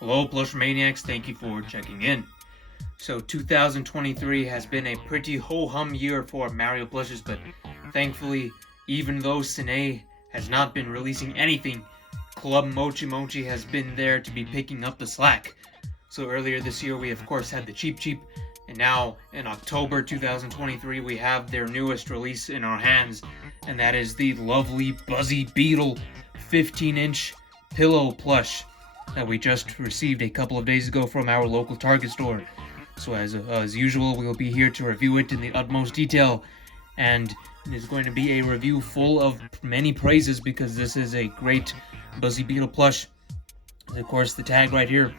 Hello, Plush Maniacs. Thank you for checking in. So, 2023 has been a pretty ho-hum year for Mario plushes, but thankfully, even though Sine has not been releasing anything, Club Mocchi-Mocchi has been there to be picking up the slack. So earlier this year, we of course had the Cheep Cheep, and now in October 2023, we have their newest release in our hands, and that is the lovely Buzzy Beetle 15-inch pillow plush that we just received a couple of days ago from our local Target store. So as usual, we will be here to review it in the utmost detail, and it is going to be a review full of many praises because this is a great Buzzy Beetle plush. And of course, the tag right here,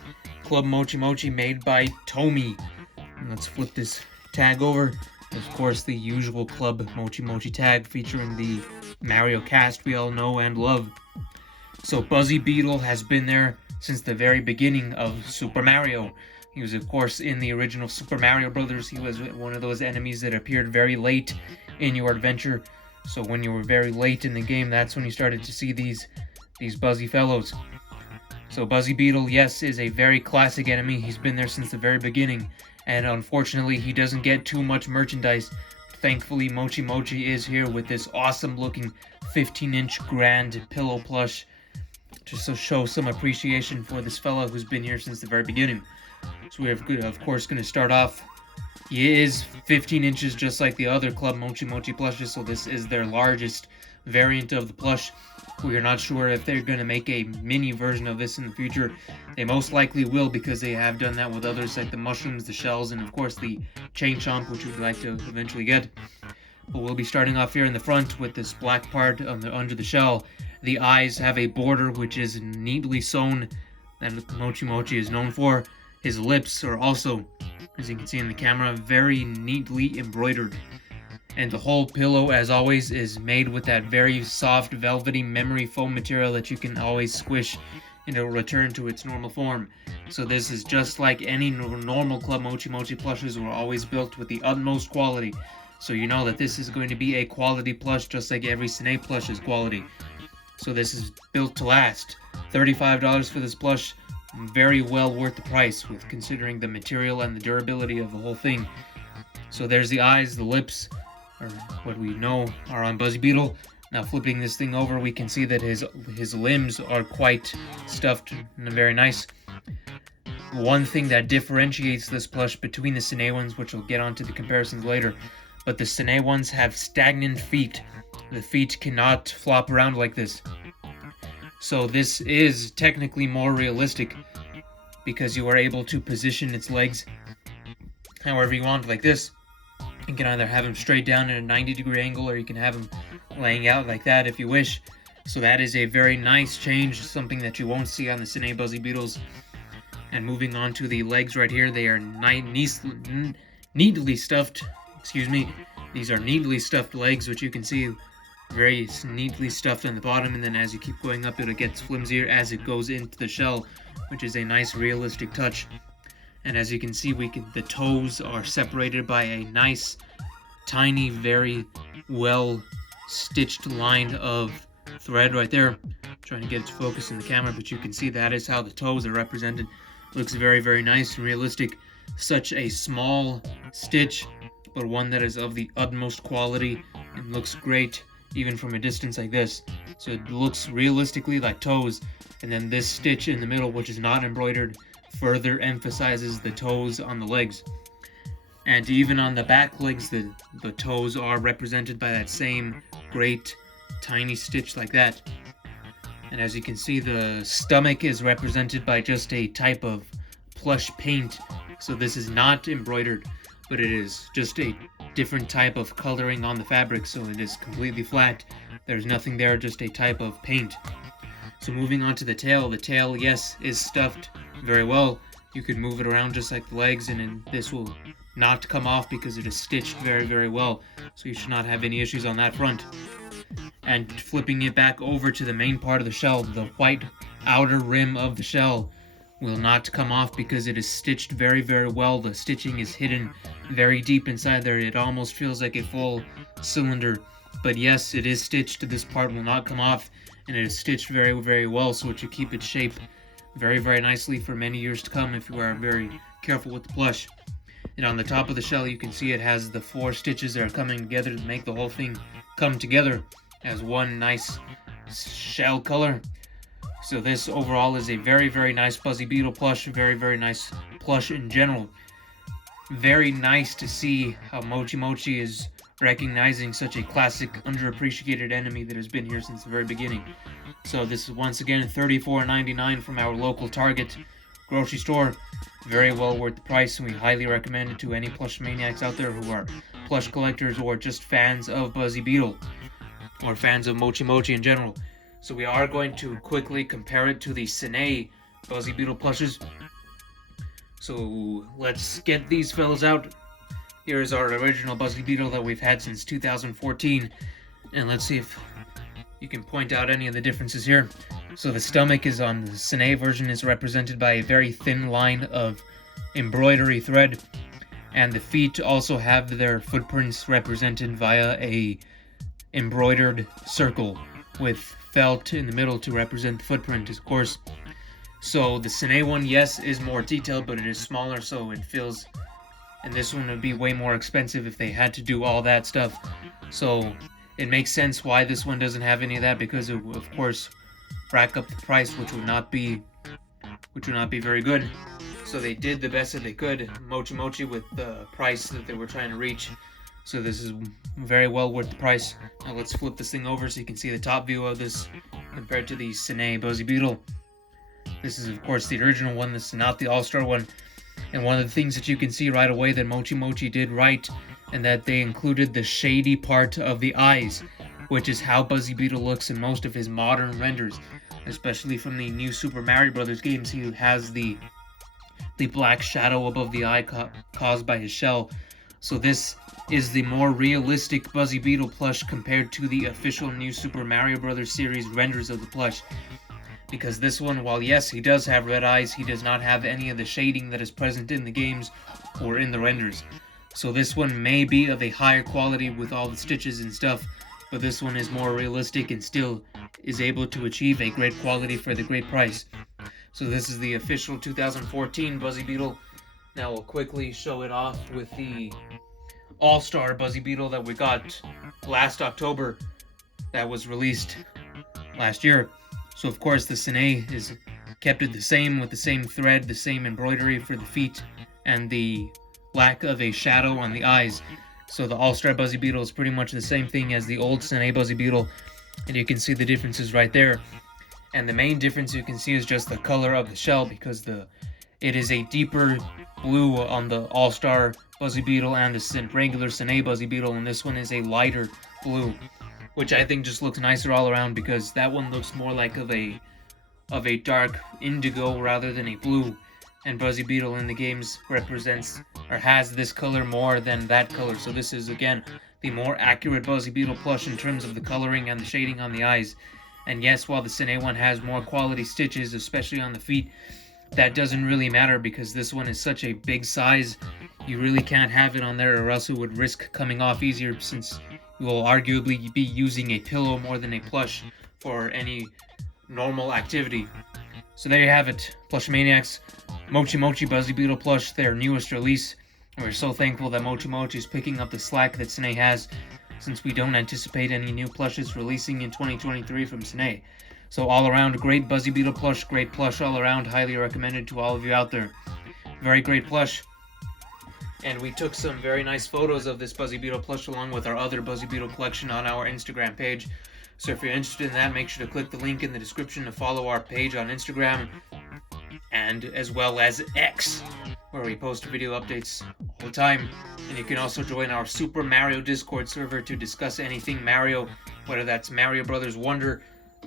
Club Mocchi-Mocchi, made by Tomy. And let's flip this tag over. Of course, the usual Club Mocchi-Mocchi tag featuring the Mario cast we all know and love. So Buzzy Beetle has been there since the very beginning of Super Mario. He was, of course, in the original Super Mario Brothers. He was one of those enemies that appeared very late in your adventure. So when you were very late in the game, that's when you started to see these Buzzy fellows. So Buzzy Beetle, yes, is a very classic enemy. He's been there since the very beginning, and unfortunately, he doesn't get too much merchandise. Thankfully, Mocchi-Mocchi is here with this awesome-looking 15-inch grand pillow plush, just to show some appreciation for this fellow who's been here since the very beginning. So we are, of course, going to start off. He is 15 inches, just like the other Club Mocchi-Mocchi plushes, so this is their largest variant of the plush. We are not sure if they're going to make a mini version of this in the future. They most likely will, because they have done that with others like the mushrooms, the shells, and of course the chain chomp, which we'd like to eventually get. But we'll be starting off here in the front with this black part under the shell. The eyes have a border which is neatly sewn, that Mocchi-Mocchi is known for. His lips are also, as you can see in the camera, very neatly embroidered. And the whole pillow, as always, is made with that very soft, velvety memory foam material that you can always squish and it will return to its normal form. So this is just like any normal Club Mocchi-Mocchi plushes, were always built with the utmost quality. So you know that this is going to be a quality plush, just like every Sine plush is quality. So this is built to last. $35 for this plush, very well worth the price, with considering the material and the durability of the whole thing. So there's the eyes, the lips, or what we know are on Buzzy Beetle. Now flipping this thing over, we can see that his limbs are quite stuffed and very nice. One thing that differentiates this plush between the Sine ones, which we'll get onto the comparisons later, but the Sine ones have stagnant feet. The feet cannot flop around like this. So this is technically more realistic because you are able to position its legs however you want, like this. You can either have him straight down at a 90-degree angle, or you can have him laying out like that if you wish. So that is a very nice change, something that you won't see on the Sine Buzzy Beetles. And moving on to the legs right here, they are neatly stuffed. Excuse me. These are neatly stuffed legs, which you can see very neatly stuffed on the bottom, and then as you keep going up, it gets flimsier as it goes into the shell, which is a nice realistic touch. And as you can see, the toes are separated by a nice, tiny, very well stitched line of thread right there. I'm trying to get it to focus in the camera, but you can see that is how the toes are represented. Looks very, very nice and realistic. Such a small stitch, but one that is of the utmost quality and looks great even from a distance like this. So it looks realistically like toes, and then this stitch in the middle, which is not embroidered, further emphasizes the toes on the legs. And even on the back legs, the toes are represented by that same great tiny stitch like that. And as you can see, the stomach is represented by just a type of plush paint. So this is not embroidered, but it is just a different type of coloring on the fabric, so it is completely flat. There's nothing there, just a type of paint. So moving on to the tail, yes, is stuffed very well. You can move it around just like the legs, and this will not come off because it is stitched very, very well. So you should not have any issues on that front. And flipping it back over to the main part of the shell, the white outer rim of the shell will not come off because it is stitched very, very well. The stitching is hidden very deep inside there. It almost feels like a full cylinder. But yes, it is stitched. This part will not come off, and it is stitched very, very well so to keep its shape. very, very nicely for many years to come if you are very careful with the plush. And on the top of the shell, you can see it has the 4 stitches that are coming together to make the whole thing come together as one nice shell color. So this overall is a very, very nice Buzzy Beetle plush, very, very nice plush in general. Very nice to see how Mocchi-Mocchi is recognizing such a classic, underappreciated enemy that has been here since the very beginning. So this is once again $34.99 from our local Target grocery store. Very well worth the price, and we highly recommend it to any plush maniacs out there who are plush collectors or just fans of Buzzy Beetle or fans of Mocchi-Mocchi in general. So we are going to quickly compare it to the Sine Buzzy Beetle plushes. So let's get these fellas out. Here's our original Buzzy Beetle that we've had since 2014. And let's see if you can point out any of the differences here. So the stomach is on the Sine version is represented by a very thin line of embroidery thread. And the feet also have their footprints represented via a embroidered circle with felt in the middle to represent the footprint, of course. So the Sine one, yes, is more detailed, but it is smaller, so it feels... And this one would be way more expensive if they had to do all that stuff. So it makes sense why this one doesn't have any of that, because it would, of course, rack up the price, which would not be very good. So they did the best that they could, Mocchi-Mocchi, with the price that they were trying to reach. So this is very well worth the price. Now let's flip this thing over so you can see the top view of this compared to the Sine Buzzy Beetle. This is, of course, the original one. This is not the All-Star one. And one of the things that you can see right away that Mocchi-Mocchi did right, and that they included the shady part of the eyes, which is how Buzzy Beetle looks in most of his modern renders, especially from the new Super Mario Bros. Games. He has the black shadow above the eye caused by his shell. So this is the more realistic Buzzy Beetle plush compared to the official new Super Mario Bros. Series renders of the plush. Because this one, while yes, he does have red eyes, he does not have any of the shading that is present in the games or in the renders. So this one may be of a higher quality with all the stitches and stuff, but this one is more realistic and still is able to achieve a great quality for the great price. So this is the official 2014 Buzzy Beetle. Now we'll quickly show it off with the All-Star Buzzy Beetle that we got last October, that was released last year. So of course the Sine is kept it the same with the same thread, the same embroidery for the feet, and the lack of a shadow on the eyes. So the All-Star Buzzy Beetle is pretty much the same thing as the old Sine Buzzy Beetle, and you can see the differences right there. And the main difference you can see is just the color of the shell, because it is a deeper blue on the All-Star Buzzy Beetle and the regular Sine Buzzy Beetle, and this one is a lighter blue, which I think just looks nicer all around, because that one looks more like of a dark indigo rather than a blue, and Buzzy Beetle in the games represents or has this color more than that color. So this is again the more accurate Buzzy Beetle plush in terms of the coloring and the shading on the eyes. And yes, while the Sine one has more quality stitches, especially on the feet, that doesn't really matter, because this one is such a big size, you really can't have it on there, or else it would risk coming off easier, since you will arguably be using a pillow more than a plush for any normal activity. So there you have it, Plush Maniacs. Mocchi-Mocchi Buzzy Beetle plush, their newest release. And we're so thankful that Mocchi-Mocchi is picking up the slack that Sine has, since we don't anticipate any new plushes releasing in 2023 from Sine. So all around, great Buzzy Beetle plush, great plush all around, highly recommended to all of you out there. Very great plush. And we took some very nice photos of this Buzzy Beetle plush along with our other Buzzy Beetle collection on our Instagram page. So if you're interested in that, make sure to click the link in the description to follow our page on Instagram, and as well as X, where we post video updates all the time. And you can also join our Super Mario Discord server to discuss anything Mario, whether that's Mario Brothers Wonder,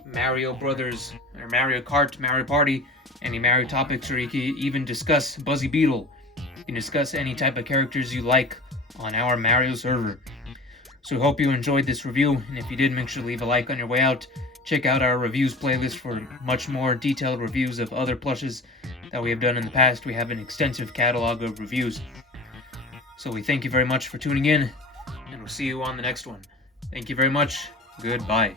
Mario Brothers, or Mario Kart, Mario Party, any Mario topics, or you can even discuss Buzzy Beetle. You can discuss any type of characters you like on our Mario server. So I hope you enjoyed this review, and if you did, make sure to leave a like on your way out. Check out our reviews playlist for much more detailed reviews of other plushes that we have done in the past. We have an extensive catalog of reviews. So we thank you very much for tuning in, and we'll see you on the next one. Thank you very much. Goodbye.